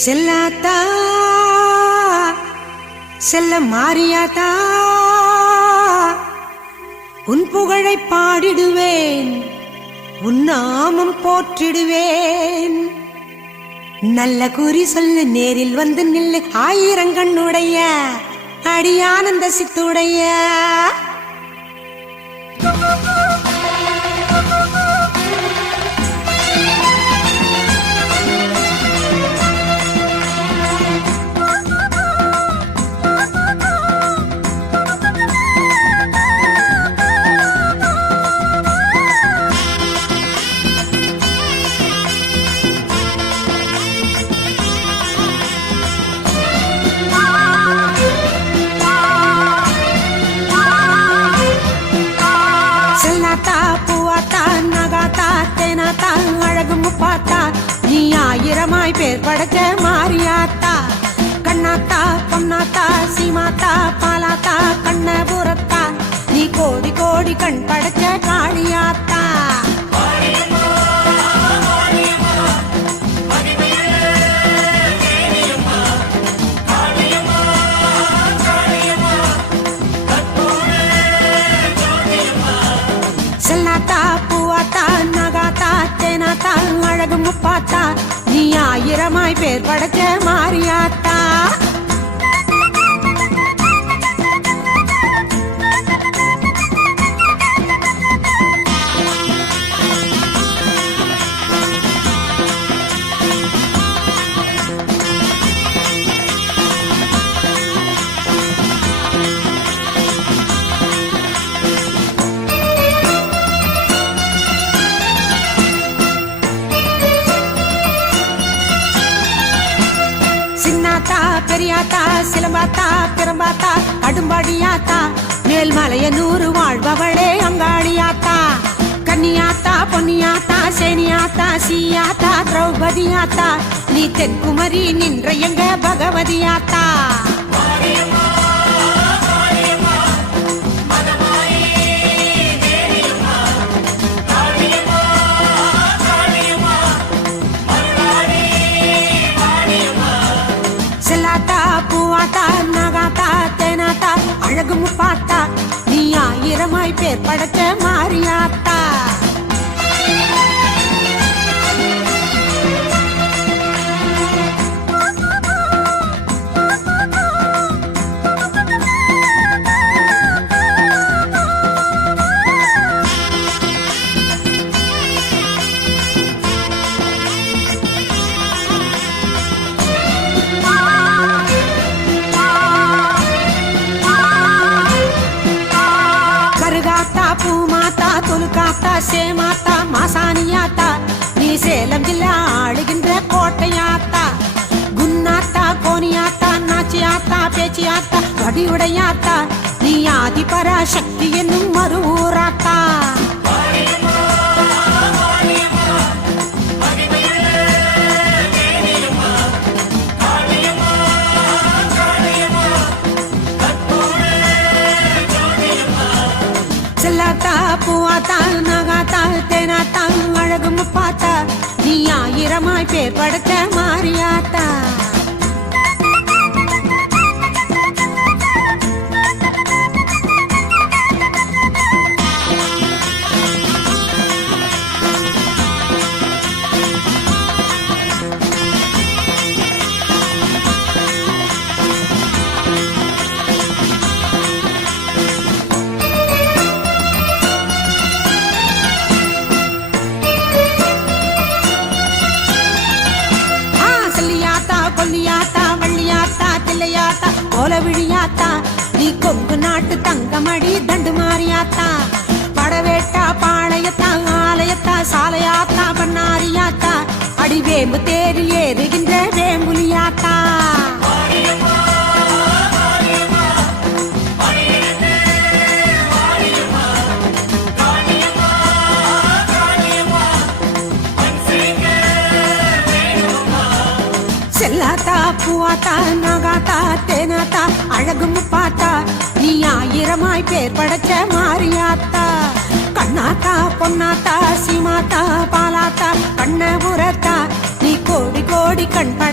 செல்லாத்தா செல்ல மாறியாத்தா உன் புகழை பாடிடுவேன் உன் நாமம் போற்றிடுவேன். நல்ல குறி சொல்லு நேரில் வந்து நில்லு ஆயிரங்கண்ணுடைய அடியானந்த சித்துடைய. செல்லாத்தா பூவாத்தா நகாத்தா தேனாத்தா அழகு முப்பாத்தா நீ ஆயிரமாய் பேர் படைச்ச மாரியாத்தா. கண்ணாத்தா பொன்னாத்தா சீமாத்தா பாலாத்தா கண்ணபுரத்தா நீ கோடி கோடி கண் படைச்ச காளியா காளியாத்தா செல்லாத்தா பூவாத்தா நகாத்தா தேனாத்தா அழகு முப்பாத்தா நீ ஆயிரமாய் பேர் படைச்ச மாறியாத்தா பெரியாத்தா சிலம்பாத்தா பெரும்பாத்தா கடும்பாடியாத்தா மேல்மலைய நூறு வாழ்பவளே அங்காளியாத்தா. கன்னியாத்தா பொன்னியாத்தா சேனியாத்தா சீயாத்தா திரௌபதியாத்தா நீ தென்குமரி நின்ற எங்க பகவதியாத்தா. அழகும் அழகு நீ ஆயிரமாய் பேர் படைச்ச மாறியாத்தா சேமாத்தா மாசாணியாத்தா நீ சேலம் ஜில்லா ஆளுகின்ற கோட்டையாத்தா குன்னாத்தா கோனியாத்தா நாச்சியாத்தா பேச்சியாத்தா வடிவுடையாத்தா நீ ஆதிபரா சக்தி என்னும் மறு செல்லாத்தா பூவாத்தா நகாத்தா தேனாத்தா அழகும் முப்பாத்தா நீ ஆயிரமாய் பேர் படுத்த மாறியாத்தா. கோலவிழியாத்தா நீ கொங்கு நாட்டு தங்கமடி தண்டு மாறியாத்தா படவேட்டா பாளையத்தா ஆலயத்தா சாலையாத்தா பண்ணாரியாத்தா அடி வேம்பு தேரில் ஏறுகின்ற வேம்புலியாத்தா செல்லாத்தா பூவாத்தா நகாத்தா தேனாத்தா அழகும் முப்பாத்தா நீ ஆயிரமாய் பேர் படைச்ச மாறியாத்தா கண்ணாத்தா பொன்னாத்தா சீமாத்தா பாலாத்தா கண்ண உரத்தா நீ கோடி கோடி கண் படைச்ச